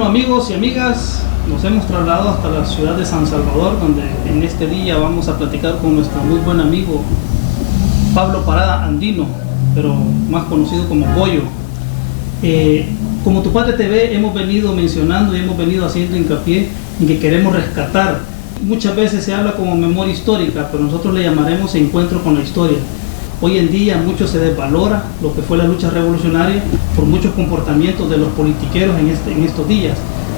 Bueno, amigos y amigas, nos hemos trasladado hasta la ciudad de San Salvador, donde en este día vamos a platicar con nuestro muy buen amigo Pablo Parada Andino, pero más conocido como Goyo. Como Tu Patria TV hemos venido mencionando y hemos venido haciendo hincapié en que queremos rescatar. Muchas veces se habla como memoria histórica, pero nosotros le llamaremos encuentro con la historia. Hoy en día mucho se desvalora lo que fue la lucha revolucionaria por muchos comportamientos de los politiqueros en estos días.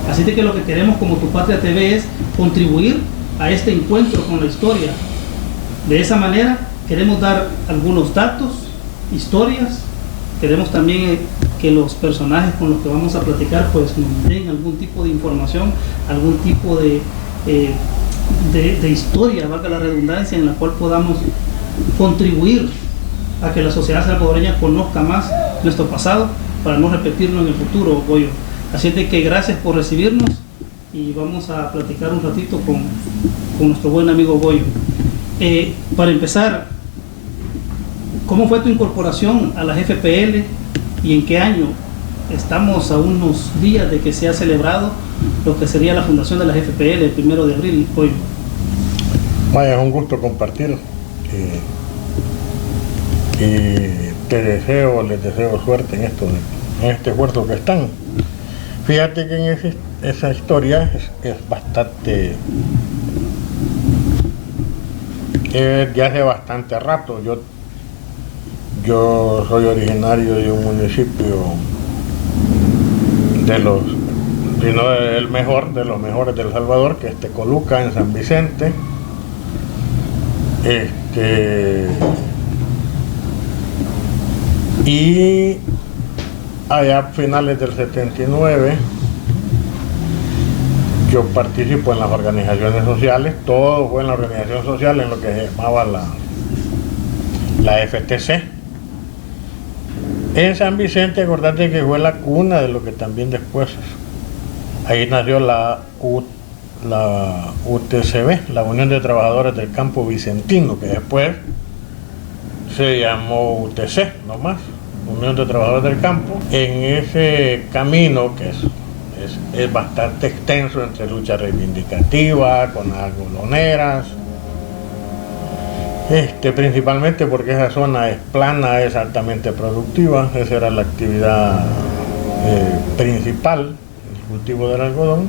Así de que lo que queremos como Tu Patria TV es contribuir a este encuentro con la historia. De esa manera queremos dar algunos datos, historias. Queremos también que los personajes con los que vamos a platicar pues nos den algún tipo de información, algún tipo de historia, valga la redundancia, en la cual podamos contribuir a que la sociedad salvadoreña conozca más nuestro pasado para no repetirlo en el futuro, Goyo. Así de que gracias por recibirnos y vamos a platicar un ratito con nuestro buen amigo Goyo. Para empezar, ¿cómo fue tu incorporación a la FPL y en qué año? Estamos a unos días de que se ha celebrado lo que sería la fundación de la FPL el 1 de abril, Goyo. Vaya, es un gusto compartir. Y les deseo suerte en este esfuerzo que están. Fíjate que en esa historia es bastante, ya hace bastante rato. Yo soy originario de un municipio de los mejores de El Salvador, que es Tecoluca, en San Vicente. Y allá a finales del 79 yo participo en las organizaciones sociales. Todo fue en la organización social, en lo que se llamaba la FTC. En San Vicente, acordate que fue la cuna de lo que también después, ahí nació la UTCB, la Unión de Trabajadores del Campo Vicentino, que después se llamó UTC nomás, Unión de Trabajadores del Campo. En ese camino que es bastante extenso entre lucha reivindicativa, con las algodoneras, principalmente porque esa zona es plana, es altamente productiva. Esa era la actividad principal, el cultivo del algodón.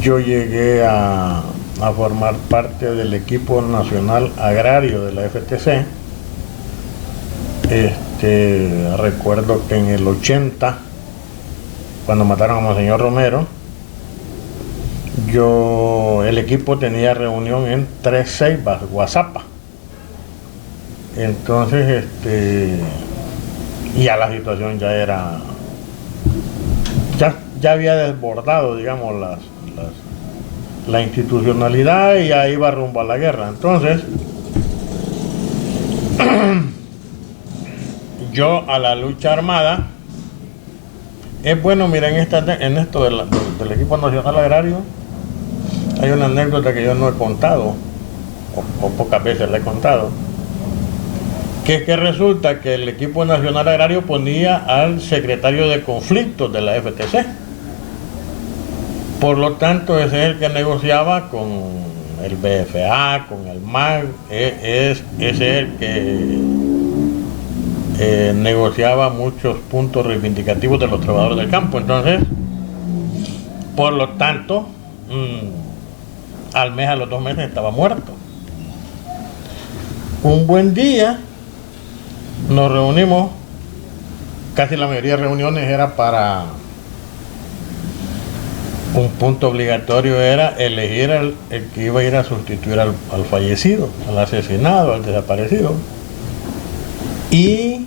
Yo llegué a formar parte del equipo nacional agrario de la FTC. Recuerdo que en el 80, cuando mataron a Monseñor Romero, el equipo tenía reunión en Tres Ceibas, Guazapa. Entonces, ya la situación ya había desbordado, digamos, la institucionalidad, y ya iba rumbo a la guerra. Entonces, yo a la lucha armada, es bueno, mira, en esto del equipo nacional agrario, hay una anécdota que yo no he contado, o pocas veces la he contado, que es que resulta que el equipo nacional agrario ponía al secretario de conflictos de la FTC. Por lo tanto, ese es el que negociaba con el BFA, con el MAG, ese es el que negociaba muchos puntos reivindicativos de los trabajadores del campo. Entonces, por lo tanto, al mes, a los 2 meses estaba muerto. Un buen día nos reunimos, casi la mayoría de reuniones era para un punto obligatorio, era elegir el que iba a ir a sustituir al fallecido, al asesinado, al desaparecido. Y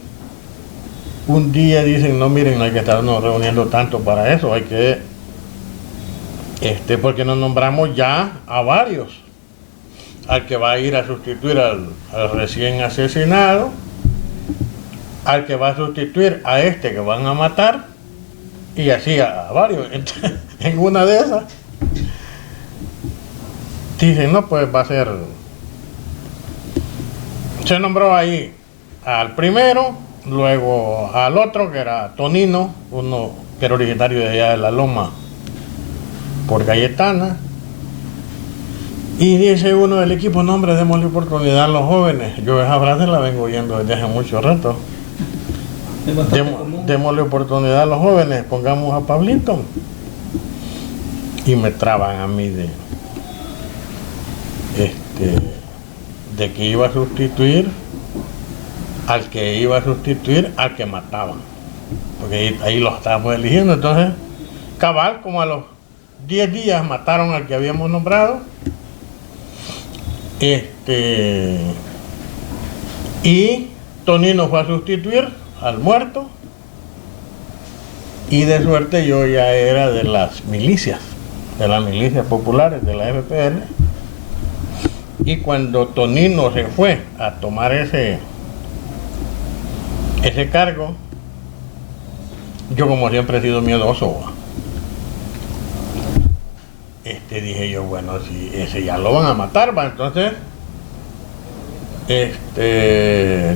un día dicen, no, miren, no hay que estarnos reuniendo tanto para eso, hay que, porque nos nombramos ya a varios, al que va a ir a sustituir al recién asesinado, al que va a sustituir a que van a matar, y así a varios. Entonces, en una de esas dicen, no, pues va a ser, se nombró ahí al primero, luego al otro, que era Tonino, uno que era originario de allá de La Loma, por Cayetana. Y dice uno del equipo, no hombre, démosle oportunidad a los jóvenes. Yo esa frase la vengo oyendo desde hace mucho rato. Démosle oportunidad a los jóvenes, pongamos a Pablito. Y me traban a mí de que iba a sustituir al que mataban. Porque ahí lo estábamos eligiendo. Entonces, cabal, como a los 10 días mataron al que habíamos nombrado. Y Tonino fue a sustituir al muerto, y de suerte yo ya era de las milicias populares de la FPL, y cuando Tonino se fue a tomar ese cargo, yo como siempre he sido miedoso, dije yo, bueno, si ese ya lo van a matar, entonces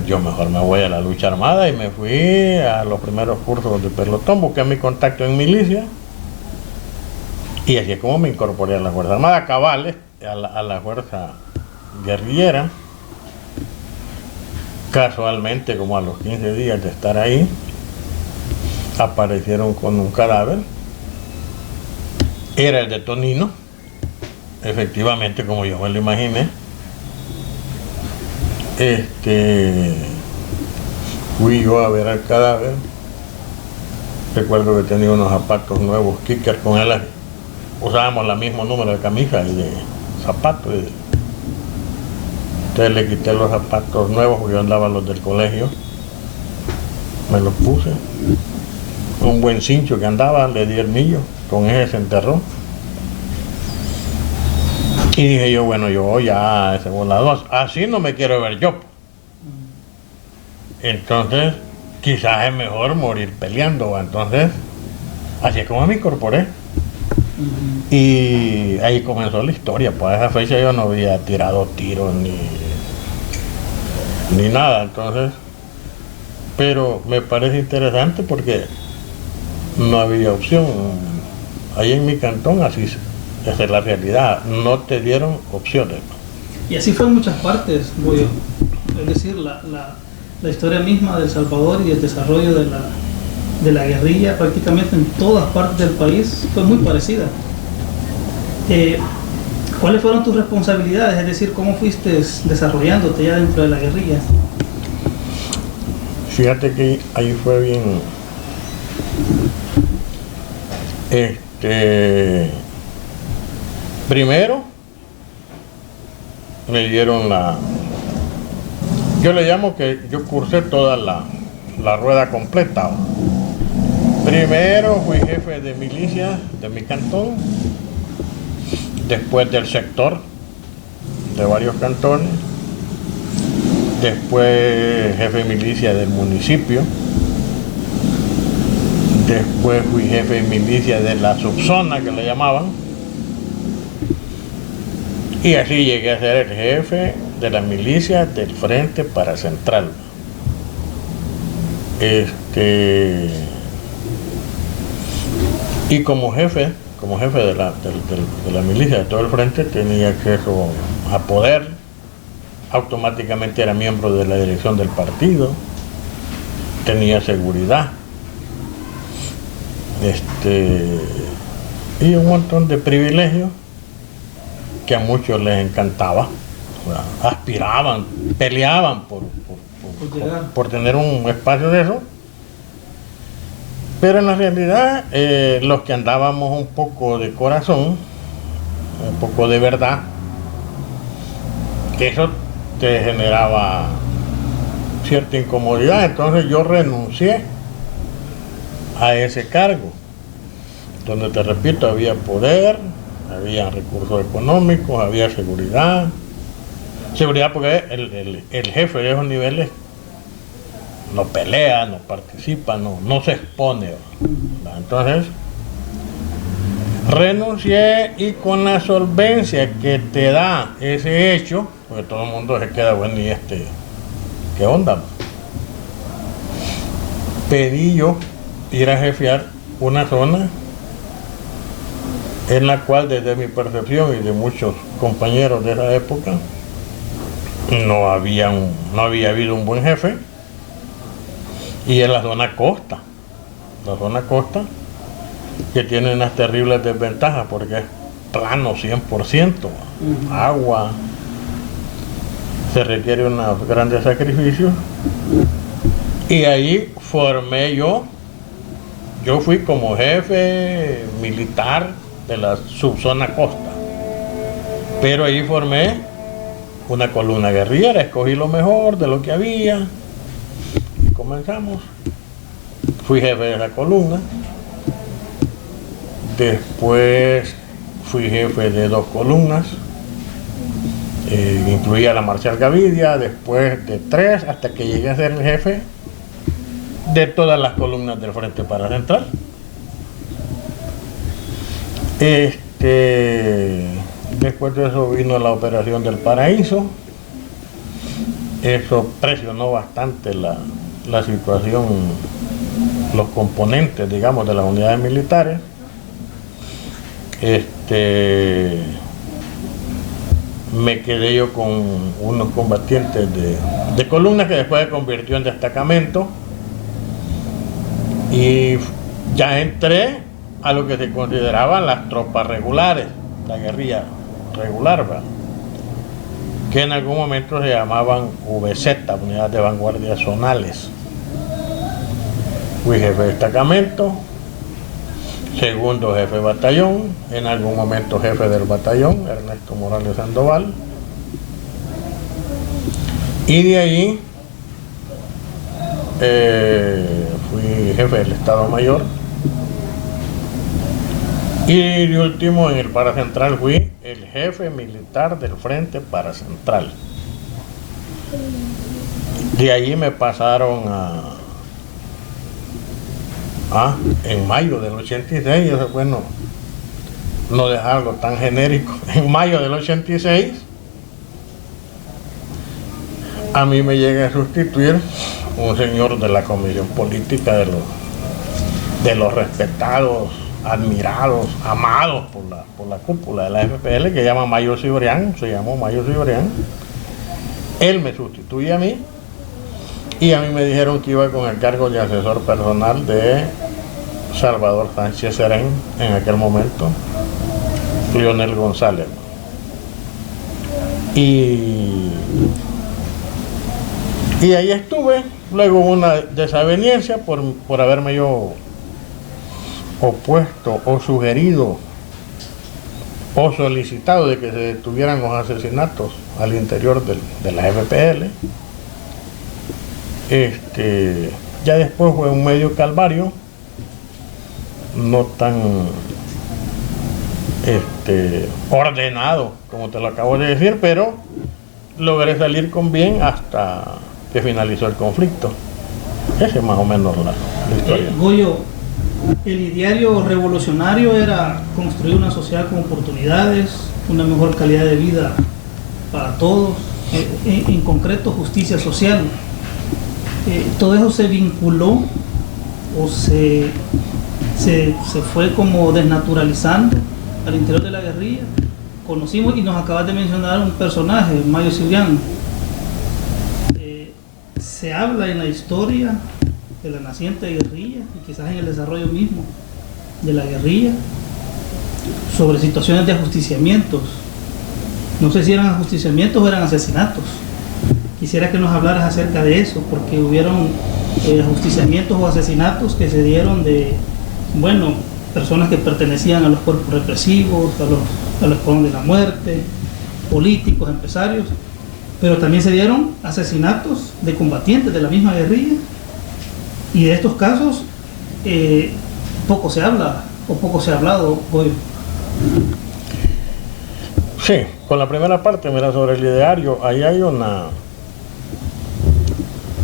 yo mejor me voy a la lucha armada, y me fui a los primeros cursos de pelotón, busqué mi contacto en milicia, y así es como me incorporé a la Fuerza Armada, cabal, a la Fuerza Guerrillera. Casualmente, como a los 15 días de estar ahí, aparecieron con un cadáver. Era el de Tonino, efectivamente, como yo me lo imaginé. Fui yo a ver al cadáver. Recuerdo que tenía unos zapatos nuevos, kicker, con él usábamos el mismo número de camisa y de zapatos. Entonces le quité los zapatos nuevos, porque yo andaba los del colegio. Me los puse. Un buen cincho que andaba, le di el millo, con ese se enterró. Y dije yo, bueno, yo ya ese volador, así no me quiero ver yo. Entonces, quizás es mejor morir peleando. Entonces, así es como me incorporé. Y ahí comenzó la historia. Pues a esa fecha yo no había tirado tiros ni nada. Entonces, pero me parece interesante porque no había opción. Ahí en mi cantón, así esa es la realidad, no te dieron opciones. Y así fue en muchas partes, Boyo. Es decir, la historia misma de El Salvador y el desarrollo de la guerrilla prácticamente en todas partes del país fue muy parecida. ¿Cuáles fueron tus responsabilidades? Es decir, ¿cómo fuiste desarrollándote ya dentro de la guerrilla? Fíjate que ahí fue bien. Primero me dieron yo le llamo que yo cursé toda la rueda completa. Primero fui jefe de milicia de mi cantón, después del sector de varios cantones, después jefe de milicia del municipio, después fui jefe de milicia de la subzona, que le llamaban, y así llegué a ser el jefe de la milicia del Frente para Central. Y como jefe de la milicia de todo el frente, tenía acceso a poder. Automáticamente era miembro de la dirección del partido, tenía seguridad, y un montón de privilegios que a muchos les encantaba. Aspiraban, peleaban por tener un espacio de eso. Pero en la realidad, los que andábamos un poco de corazón, un poco de verdad, eso te generaba cierta incomodidad. Entonces yo renuncié a ese cargo, donde, te repito, había poder, había recursos económicos, había seguridad porque el jefe de esos niveles no pelea, no participa, no se expone. Entonces renuncié, y con la solvencia que te da ese hecho, porque todo el mundo se queda, bueno, ¿y qué onda? Pedí yo ir a jefear una zona en la cual, desde mi percepción y de muchos compañeros de esa época, no había habido un buen jefe, y es la zona costa, que tiene unas terribles desventajas porque es plano 100%, agua, se requiere unos grandes sacrificios, y ahí formé yo fui como jefe militar de la subzona costa, pero ahí formé una columna guerrillera, escogí lo mejor de lo que había y comenzamos. Fui jefe de la columna, después fui jefe de 2 columnas, incluía la Marcial Gavidia, después de 3, hasta que llegué a ser el jefe de todas las columnas del Frente Paracentral. Después de eso vino la Operación del Paraíso. Eso presionó bastante la situación, los componentes, digamos, de las unidades militares. Me quedé yo con unos combatientes de columnas que después se convirtió en destacamento, y ya entré a lo que se consideraban las tropas regulares, la guerrilla regular, ¿verdad?, que en algún momento se llamaban VZ, Unidades de Vanguardia Zonales. Fui jefe de destacamento, segundo jefe de batallón, en algún momento jefe del batallón, Ernesto Morales Sandoval, y de ahí fui jefe del Estado Mayor, y de último en el Paracentral fui el jefe militar del Frente Paracentral. De ahí me pasaron en mayo del 86, bueno, no dejarlo tan genérico, en mayo del 86 a mí me llega a sustituir un señor de la Comisión Política, de los respetados, admirados, amados por la cúpula de la FPL, que se llamó Mayo Cibrián. Él me sustituye a mí, y a mí me dijeron que iba con el cargo de asesor personal de Salvador Sánchez Serén, en aquel momento Lionel González, y ahí estuve. Luego hubo una desaveniencia por haberme yo opuesto o sugerido o solicitado de que se detuvieran los asesinatos al interior de la FPL. Ya después fue un medio calvario, no tan ordenado como te lo acabo de decir, pero logré salir con bien hasta que finalizó el conflicto. Esa es más o menos la historia. Goyo, el ideario revolucionario era construir una sociedad con oportunidades, una mejor calidad de vida para todos, en concreto justicia social. Todo eso se vinculó o se fue como desnaturalizando al interior de la guerrilla. Conocimos, y nos acabas de mencionar un personaje, Mayo Cibrián. Se habla en la historia de la naciente guerrilla, y quizás en el desarrollo mismo de la guerrilla, sobre situaciones de ajusticiamientos. No sé si eran ajusticiamientos o eran asesinatos. Quisiera que nos hablaras acerca de eso, porque hubieron ajusticiamientos o asesinatos que se dieron de, bueno, personas que pertenecían a los cuerpos represivos, a los escuadrones de la muerte, políticos, empresarios, pero también se dieron asesinatos de combatientes de la misma guerrilla, y de estos casos poco se habla o poco se ha hablado, Goyo. Sí, con la primera parte, mira, sobre el ideario, ahí hay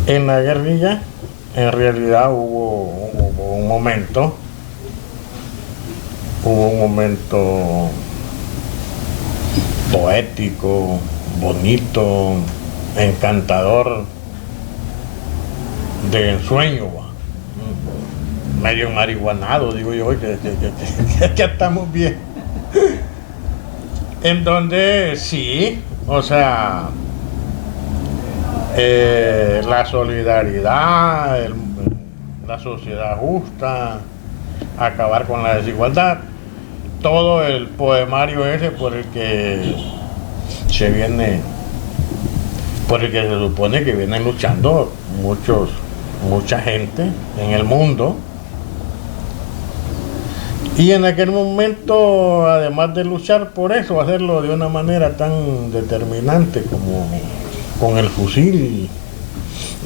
en la guerrilla, en realidad hubo un momento poético, bonito, encantador, de ensueño, medio marihuanado, digo yo, que estamos bien. En donde sí, o sea, la solidaridad, la sociedad justa, acabar con la desigualdad, todo el poemario ese por el que se supone que vienen luchando mucha gente en el mundo. Y en aquel momento, además de luchar por eso, hacerlo de una manera tan determinante como con el fusil,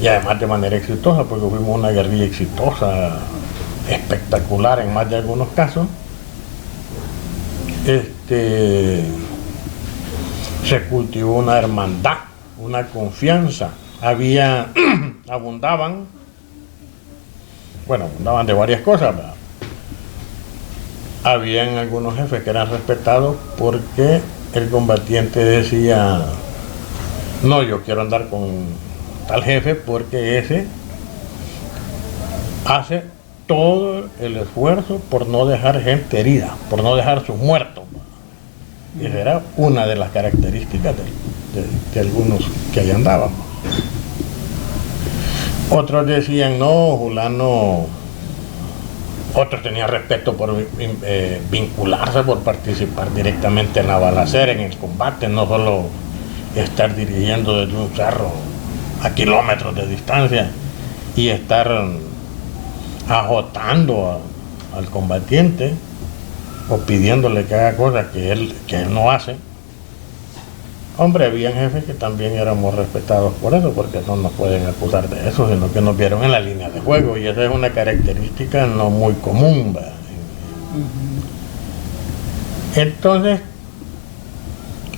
y además de manera exitosa, porque fuimos una guerrilla exitosa, espectacular en más de algunos casos, se cultivó una hermandad, una confianza. Abundaban de varias cosas, ¿verdad? Habían algunos jefes que eran respetados porque el combatiente decía: no, yo quiero andar con tal jefe porque ese hace todo el esfuerzo por no dejar gente herida, por no dejar sus muertos. Esa era una de las características de algunos que allá andaban. Otros decían: no, fulano. Otros tenían respeto por vincularse, por participar directamente en la balacera, en el combate, no solo estar dirigiendo desde un cerro a kilómetros de distancia y estar ajotando al combatiente o pidiéndole que haga cosas que él no hace. Hombre, habían jefes que también éramos respetados por eso, porque no nos pueden acusar de eso, sino que nos vieron en la línea de juego, y esa es una característica no muy común, ¿verdad? Entonces,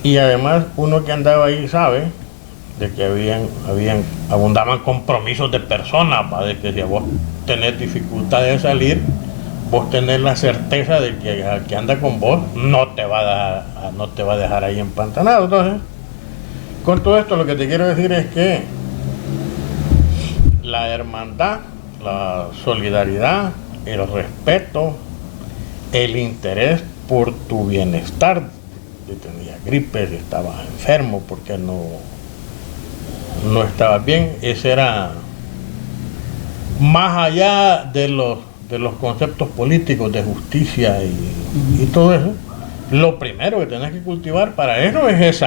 y además uno que andaba ahí sabe de que abundaban compromisos de personas, ¿va? De que si a vos tenés dificultad de salir, vos tenés la certeza de que el que anda con vos no te va a dejar ahí empantanado. Entonces, con todo esto lo que te quiero decir es que la hermandad, la solidaridad, el respeto, el interés por tu bienestar, si tenías gripe, si estabas enfermo, porque no estabas bien, ese era más allá de los conceptos políticos de justicia y todo eso. Lo primero que tenés que cultivar para eso es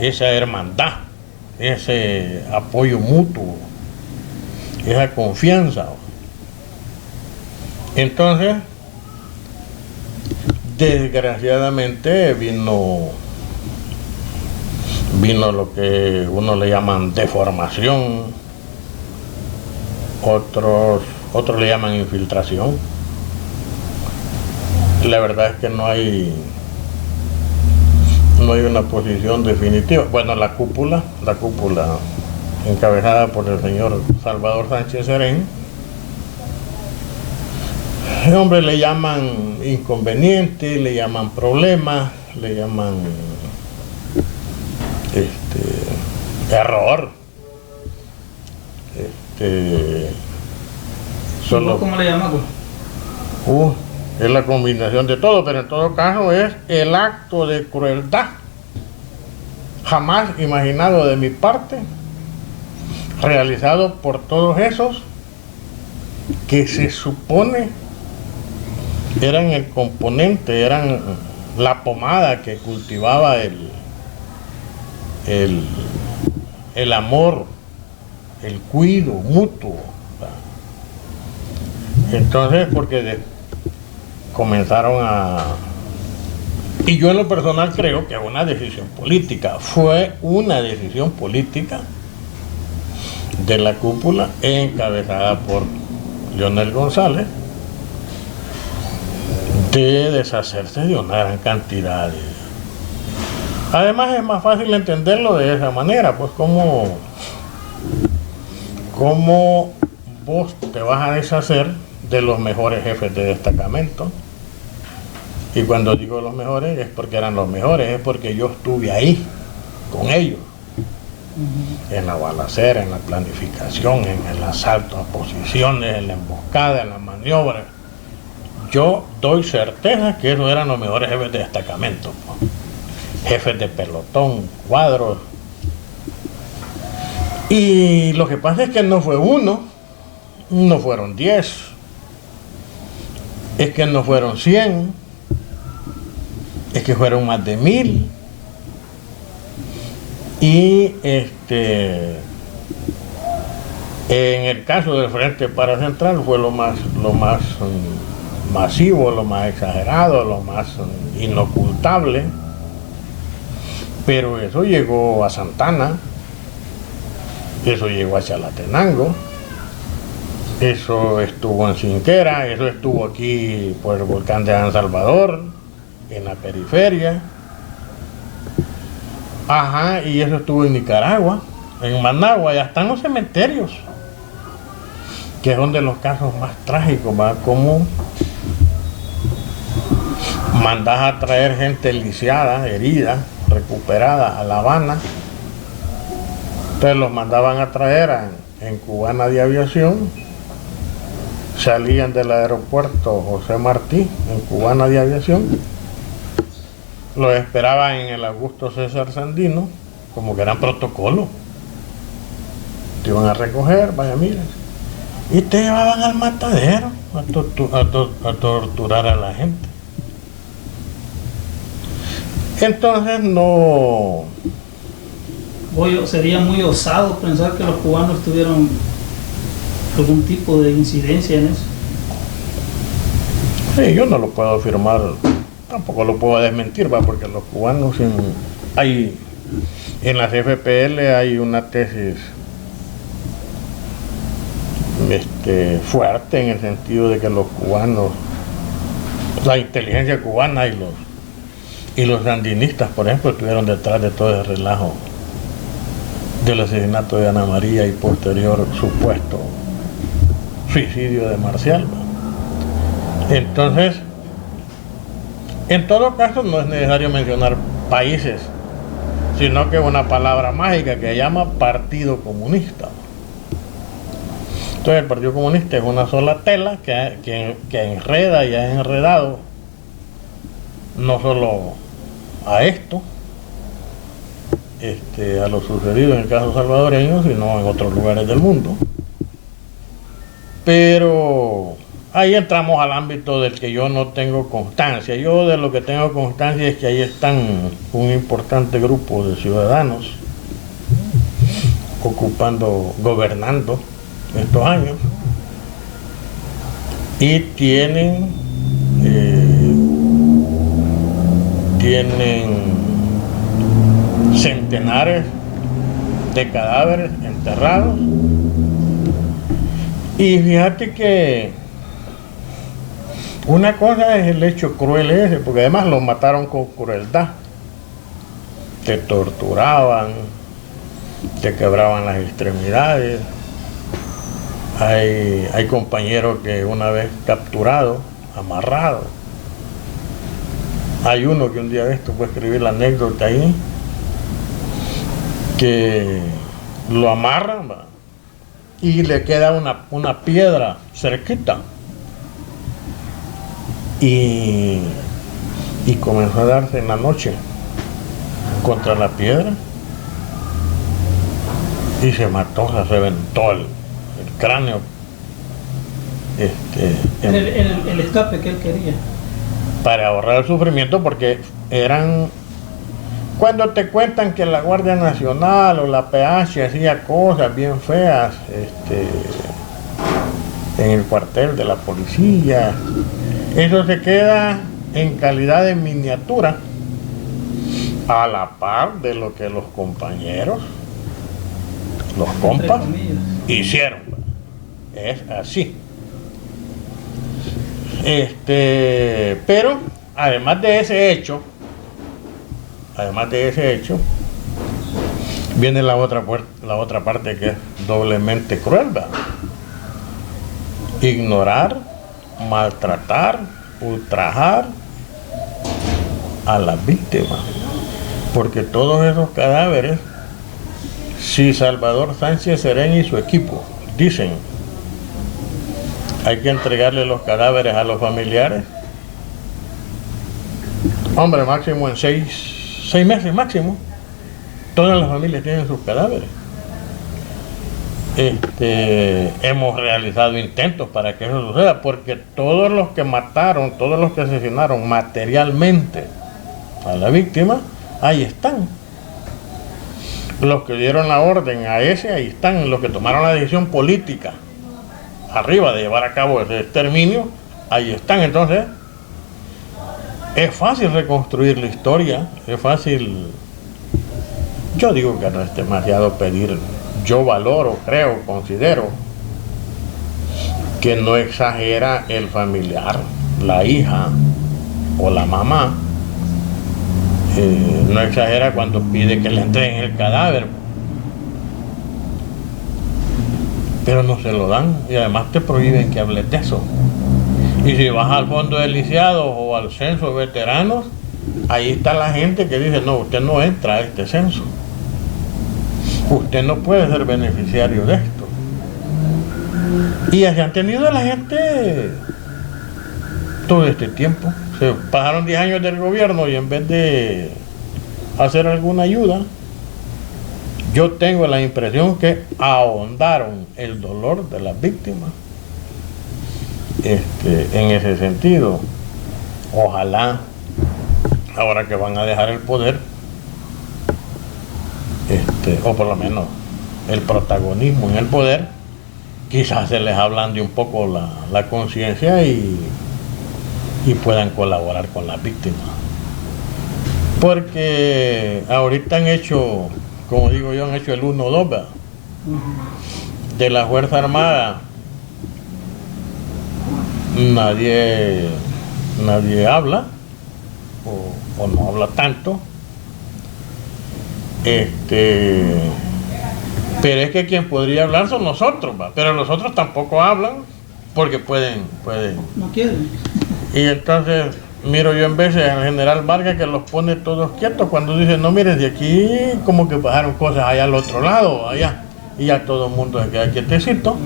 esa hermandad, ese apoyo mutuo, esa confianza. Entonces, desgraciadamente vino lo que uno le llaman deformación, otros le llaman infiltración. La verdad es que no hay una posición definitiva. Bueno, la cúpula encabezada por el señor Salvador Sánchez Serén, hombre, le llaman inconveniente, le llaman problema, le llaman error. ¿Cómo le llaman? Es la combinación de todo, pero en todo caso es el acto de crueldad jamás imaginado de mi parte, realizado por todos esos que se supone eran el componente, eran la pomada que cultivaba el amor, el cuido mutuo. Entonces, porque comenzaron y yo en lo personal creo que fue una decisión política de la cúpula encabezada por Leonel González, de deshacerse de una gran cantidad de... Además es más fácil entenderlo de esa manera, pues cómo vos te vas a deshacer de los mejores jefes de destacamento. Y cuando digo los mejores es porque eran los mejores, es porque yo estuve ahí con ellos. en la balacera, en la planificación, en el asalto a posiciones, en la emboscada, en la maniobra. Yo doy certeza que esos eran los mejores jefes de destacamento, pues. Jefes de pelotón, cuadros. Y lo que pasa es que no fue uno, no fueron 10, es que no fueron 100, es que fueron más de 1000. Y en el caso del Frente Paracentral fue lo más masivo, lo más exagerado, lo más inocultable. Pero eso llegó a Santana, eso llegó a Chalatenango, eso estuvo en Cinquera, eso estuvo aquí por el volcán de San Salvador, en la periferia. Ajá, y eso estuvo en Nicaragua, en Managua, y hasta en los cementerios, que es donde los casos más trágicos, ¿va? Como mandás a traer gente lisiada, herida, recuperada a La Habana. Entonces los mandaban a traer en Cubana de Aviación, salían del aeropuerto José Martí, en Cubana de Aviación, los esperaban en el Augusto César Sandino, como que eran protocolo. Te iban a recoger, vaya, miren, y te llevaban al matadero a torturar a la gente. Entonces no... Sería muy osado pensar que los cubanos tuvieron algún tipo de incidencia en eso. Sí, yo no lo puedo afirmar, tampoco lo puedo desmentir, ¿va? Porque los cubanos en las FPL hay una tesis fuerte, en el sentido de que los cubanos, la inteligencia cubana y los sandinistas, por ejemplo, estuvieron detrás de todo el relajo del asesinato de Ana María y posterior supuesto suicidio de Marcial. Entonces, en todo caso, no es necesario mencionar países, sino que una palabra mágica que se llama Partido Comunista. Entonces, el Partido Comunista es una sola tela que enreda y ha enredado no solo a esto, a lo sucedido en el caso salvadoreño, sino en otros lugares del mundo. Pero ahí entramos al ámbito del que yo no tengo constancia. Yo de lo que tengo constancia es que ahí están un importante grupo de ciudadanos gobernando estos años, y tienen centenares de cadáveres enterrados. Y fíjate que una cosa es el hecho cruel ese, porque además los mataron con crueldad. Te torturaban, te quebraban las extremidades. Hay compañeros que una vez capturados, amarrados. Hay uno que un día de esto puede escribir la anécdota ahí, que lo amarran, ¿va? Y le queda una piedra cerquita, y comenzó a darse en la noche contra la piedra y se mató, se reventó el cráneo. El escape que él quería. Para ahorrar el sufrimiento, porque eran... Cuando te cuentan que la Guardia Nacional o la PH hacía cosas bien feas en el cuartel de la policía, eso se queda en calidad de miniatura, a la par de lo que los compañeros, los compas, hicieron. Es así. Pero además de ese hecho, viene la otra parte, que es doblemente cruel, ¿verdad? Ignorar, maltratar, ultrajar a las víctimas, porque todos esos cadáveres Si Salvador Sánchez Serén y su equipo dicen hay que entregarle los cadáveres a los familiares, hombre, máximo en seis meses máximo, todas las familias tienen sus cadáveres. Hemos realizado intentos para que eso suceda, porque todos los que mataron, todos los que asesinaron materialmente a la víctima, ahí están. Los que dieron la orden a ese, ahí están. Los que tomaron la decisión política arriba de llevar a cabo ese exterminio, ahí están. Entonces, es fácil reconstruir la historia, es fácil. Yo digo que no es demasiado pedir. Yo valoro, creo, considero que no exagera el familiar, la hija o la mamá, no exagera cuando pide que le entreguen el cadáver, pero no se lo dan y además te prohíben que hables de eso. Y si vas al fondo de lisiados o al censo de veteranos, ahí está la gente que dice: no, usted no entra a este censo, usted no puede ser beneficiario de esto. Y así han tenido la gente todo este tiempo. Se pasaron 10 años del gobierno y en vez de hacer alguna ayuda, yo tengo la impresión que ahondaron el dolor de las víctimas. En ese sentido, ojalá, ahora que van a dejar el poder, o por lo menos el protagonismo en el poder, quizás se les ablande un poco la conciencia y puedan colaborar con las víctimas. Porque ahorita han hecho, como digo yo, han hecho el 1-2 de la Fuerza Armada. Nadie habla o no habla tanto. Pero es que quien podría hablar son nosotros, pero los otros tampoco hablan porque pueden. No quieren. Y entonces miro yo en veces al general Vargas que los pone todos quietos cuando dice: no, miren, de aquí como que pasaron cosas allá al otro lado, allá, y ya todo el mundo se queda quietecito.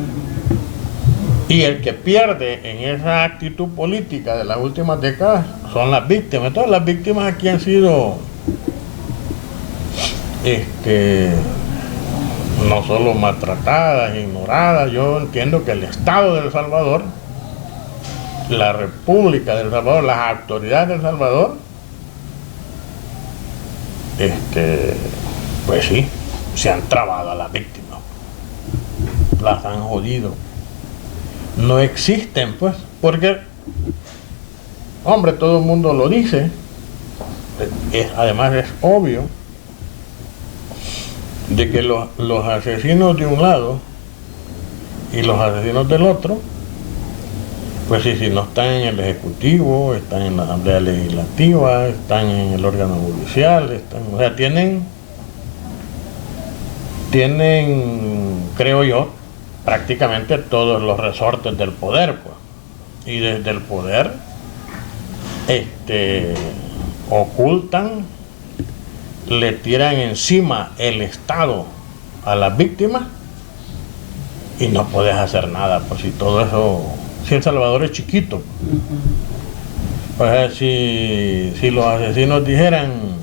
Y el que pierde en esa actitud política de las últimas décadas son las víctimas. Entonces las víctimas aquí han sido no solo maltratadas, ignoradas. Yo entiendo que el Estado de El Salvador, la República de El Salvador, las autoridades de El Salvador, pues sí, se han trabado a las víctimas, las han jodido. No existen, pues, porque, hombre, todo el mundo lo dice, además es obvio de que los asesinos de un lado y los asesinos del otro, pues si no están en el Ejecutivo, están en la Asamblea Legislativa, están en el órgano judicial, o sea, tienen, creo yo, prácticamente todos los resortes del poder, pues. Y desde el poder ocultan, le tiran encima el Estado a las víctimas y no puedes hacer nada, pues si todo eso, si El Salvador es chiquito. O sea, si los asesinos dijeran,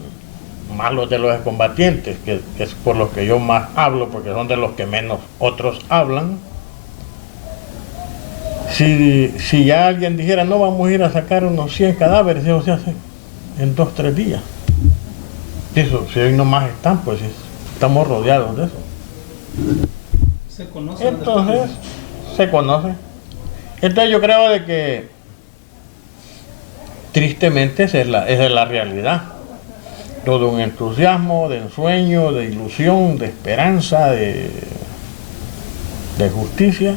más los de los excombatientes, que es por los que yo más hablo, porque son de los que menos otros hablan, si ya alguien dijera: no, vamos a ir a sacar unos 100 cadáveres, eso se hace en 2-3 días. Eso, si hoy nomás están, pues estamos rodeados de eso. Se conoce. Entonces, se conoce. Entonces yo creo de que tristemente esa es la realidad. Todo un entusiasmo, de ensueño, de ilusión, de esperanza, de justicia.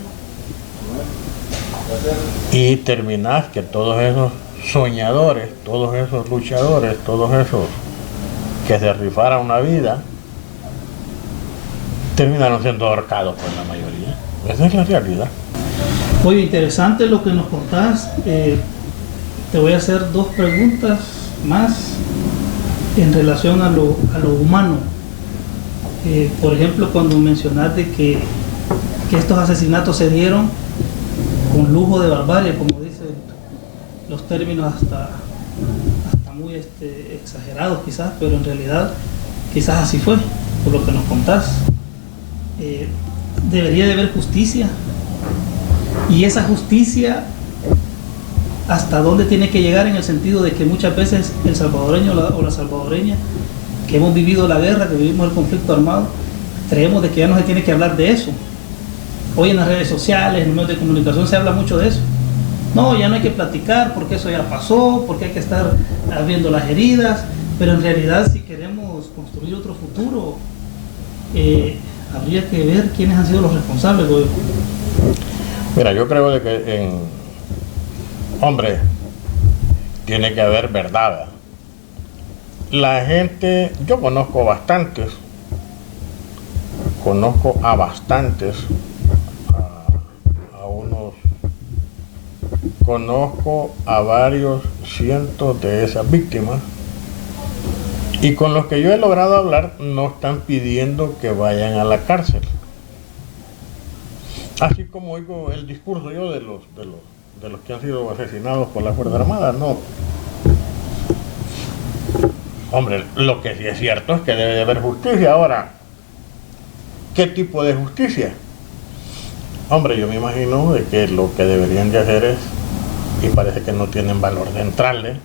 Y terminás que todos esos soñadores, todos esos luchadores, todos esos que se rifaron una vida, terminaron siendo ahorcados por la mayoría. Esa es la realidad. Oye, interesante lo que nos contás. Te voy a hacer 2 preguntas más en relación a lo humano. Por ejemplo, cuando mencionas de que estos asesinatos se dieron con lujo de barbarie, como dicen los términos hasta muy exagerados quizás, pero en realidad quizás así fue, por lo que nos contás. Debería de haber justicia, y esa justicia hasta dónde tiene que llegar, en el sentido de que muchas veces el salvadoreño o la salvadoreña que hemos vivido la guerra, que vivimos el conflicto armado, creemos de que ya no se tiene que hablar de eso. Hoy en las redes sociales, en los medios de comunicación se habla mucho de eso. No, ya no hay que platicar porque eso ya pasó, porque hay que estar abriendo las heridas, pero en realidad si queremos construir otro futuro, habría que ver quiénes han sido los responsables, güey. Mira, yo creo de que hombre, tiene que haber verdad. La gente, yo conozco a bastantes, conozco a varios cientos de esas víctimas, y con los que yo he logrado hablar no están pidiendo que vayan a la cárcel. Así como oigo el discurso yo de los que han sido asesinados por la Fuerza Armada, no. Hombre, lo que sí es cierto es que debe de haber justicia. Ahora, ¿qué tipo de justicia? Hombre, yo me imagino de que lo que deberían de hacer es, y parece que no tienen valor de entrarle,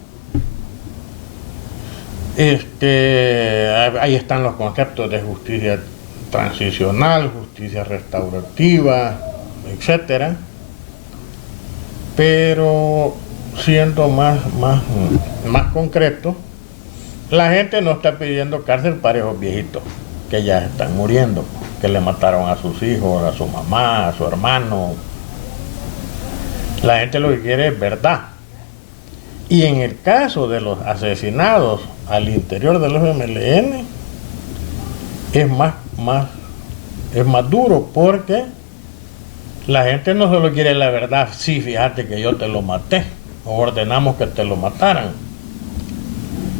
ahí están los conceptos de justicia transicional, justicia restaurativa, etcétera. Pero siendo más concreto, la gente no está pidiendo cárcel para esos viejitos que ya están muriendo, que le mataron a sus hijos, a su mamá, a su hermano. La gente lo que quiere es verdad. Y en el caso de los asesinados al interior de los MLN, es más duro, porque la gente no solo quiere la verdad, sí, fíjate que yo te lo maté, o ordenamos que te lo mataran,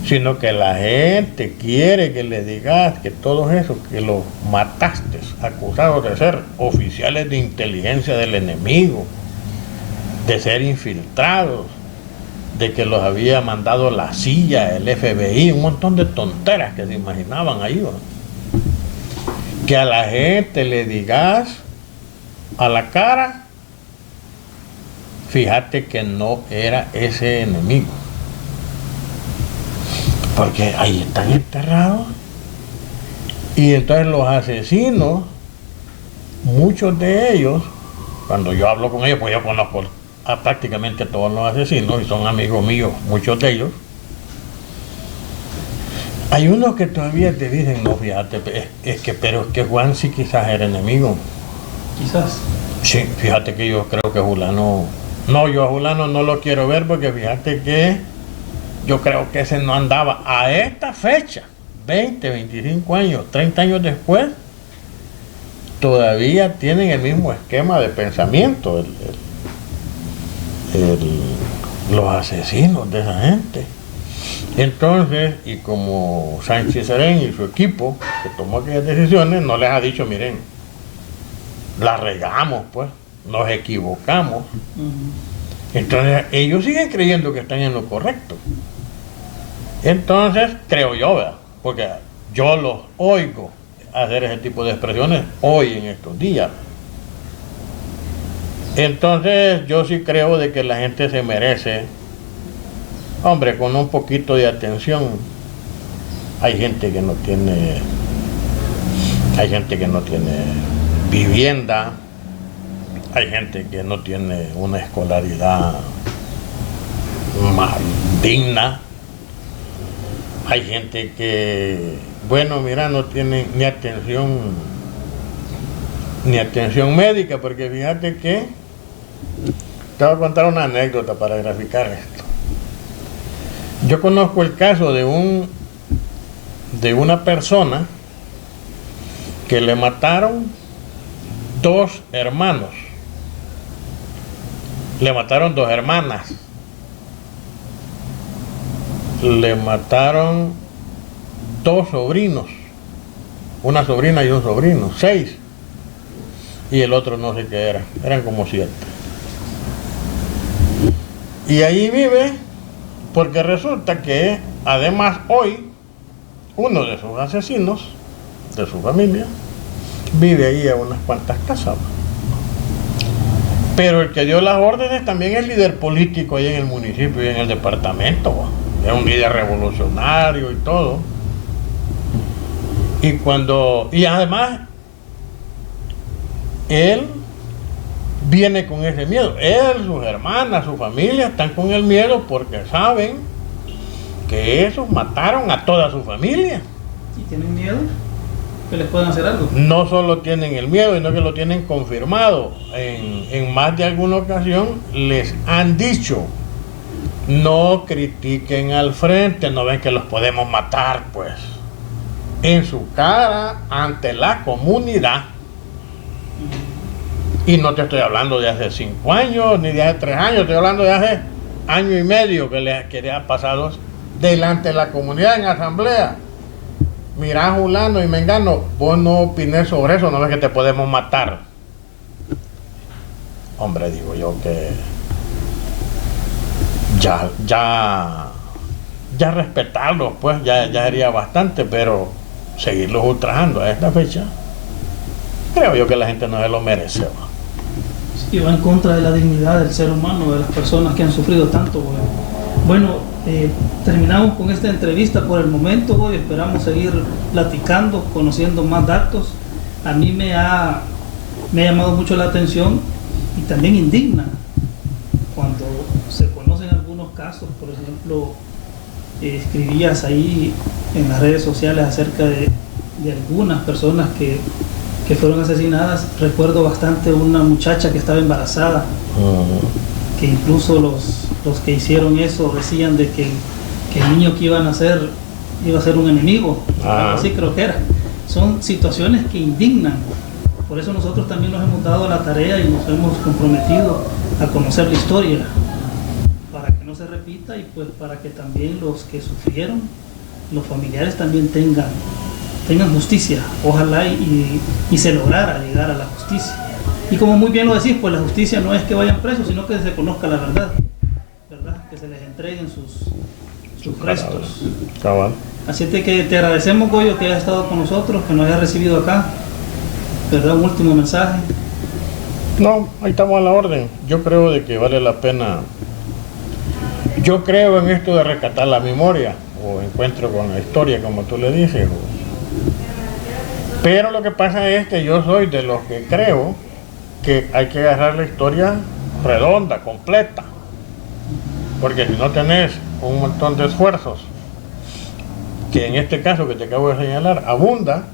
sino que la gente quiere que le digas que todos esos que los mataste, acusados de ser oficiales de inteligencia del enemigo, de ser infiltrados, de que los había mandado la CIA, el FBI, un montón de tonteras que se imaginaban ahí, ¿no? Que a la gente le digas a la cara, fíjate que no era ese enemigo, porque ahí están enterrados. Y entonces los asesinos, muchos de ellos, cuando yo hablo con ellos, pues yo conozco a prácticamente todos los asesinos y son amigos míos, muchos de ellos. Hay unos que todavía te dicen, no, fíjate, pero es que Juan sí quizás era enemigo. Quizás. Sí, fíjate que yo creo que Julano, no, yo a Julano no lo quiero ver, porque fíjate que yo creo que ese no andaba a esta fecha, 20, 25 años, 30 años después, todavía tienen el mismo esquema de pensamiento, los asesinos de esa gente. Entonces, y como Sánchez Serén y su equipo que tomó aquellas decisiones no les ha dicho, miren, la regamos, pues, nos equivocamos. Entonces ellos siguen creyendo que están en lo correcto. Entonces, creo yo, ¿verdad? Porque yo los oigo hacer ese tipo de expresiones hoy en estos días. Entonces yo sí creo de que la gente se merece, hombre, con un poquito de atención. Hay gente que no tiene vivienda, hay gente que no tiene una escolaridad más digna, hay gente que, bueno, mira, no tiene ni atención médica, porque fíjate que te voy a contar una anécdota para graficar esto. Yo conozco el caso de una persona que le mataron 2 hermanos, le mataron 2 hermanas, le mataron 2 sobrinos, una sobrina y un sobrino, 6. Y el otro no sé qué era, eran como 7. Y ahí vive, porque resulta que además hoy uno de sus asesinos, de su familia, vive ahí a unas cuantas casas. Pero el que dio las órdenes también es líder político ahí en el municipio y en el departamento. Es un líder revolucionario y todo. Y además, él viene con ese miedo. Él, sus hermanas, su familia están con el miedo porque saben que esos mataron a toda su familia. ¿Y tienen miedo? ¿Que les pueden hacer algo? No solo tienen el miedo, sino que lo tienen confirmado. En más de alguna ocasión les han dicho: no critiquen al frente, no ven que los podemos matar, pues. En su cara, ante la comunidad. Y no te estoy hablando de hace 5 años, ni de hace 3 años, estoy hablando de hace 1 año y medio que les ha pasado delante de la comunidad en asamblea. Mirá, Julano y Mengano, vos no opines sobre eso, no ves que te podemos matar. Hombre, digo yo que ya respetarlos, pues ya sería bastante, pero seguirlos ultrajando a esta fecha, creo yo que la gente no se lo merece, ¿va? Y va en contra de la dignidad del ser humano, de las personas que han sufrido tanto, güey. Bueno, terminamos con esta entrevista por el momento, güey. Esperamos seguir platicando, conociendo más datos. A mí me ha llamado mucho la atención y también indigna cuando se conocen algunos casos. Por ejemplo, escribías ahí en las redes sociales acerca de algunas personas que fueron asesinadas. Recuerdo bastante una muchacha que estaba embarazada, que incluso los que hicieron eso decían de que el niño que iban a nacer iba a ser un enemigo, así creo que era. Son situaciones que indignan. Por eso nosotros también nos hemos dado la tarea y nos hemos comprometido a conocer la historia, para que no se repita y pues para que también los que sufrieron, los familiares también tengan justicia. Ojalá y se lograra llegar a la justicia. Y como muy bien lo decís, pues la justicia no es que vayan presos, sino que se conozca la verdad, que se les entreguen sus restos. Cabal. Así que te agradecemos, Goyo, que hayas estado con nosotros, que nos hayas recibido acá. ¿Verdad? Un último mensaje. No, ahí estamos a la orden. Yo creo de que vale la pena. Yo creo en esto de rescatar la memoria o encuentro con la historia, como tú le dices. Pero lo que pasa es que yo soy de los que creo que hay que agarrar la historia redonda, completa. Porque si no tenés un montón de esfuerzos, que en este caso que te acabo de señalar abunda,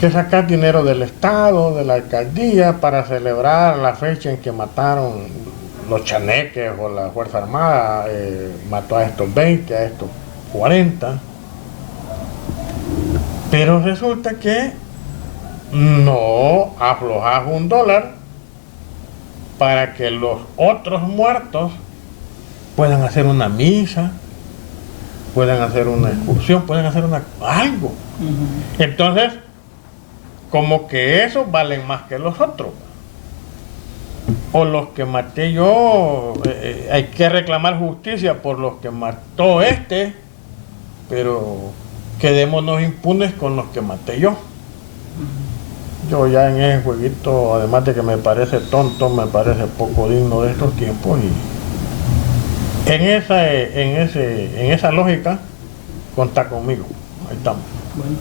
que sacar dinero del Estado, de la alcaldía, para celebrar la fecha en que mataron los chaneques o la Fuerza Armada, mató a estos 20, a estos 40. Pero resulta que no aflojas $1 para que los otros muertos puedan hacer una misa, puedan hacer una excursión, puedan hacer algo. Entonces, como que esos valen más que los otros. O los que maté yo, hay que reclamar justicia por los que mató pero quedémonos impunes con los que maté yo. Yo ya en ese jueguito, además de que me parece tonto, me parece poco digno de estos tiempos, y en esa lógica, contá conmigo. Ahí estamos. Bueno.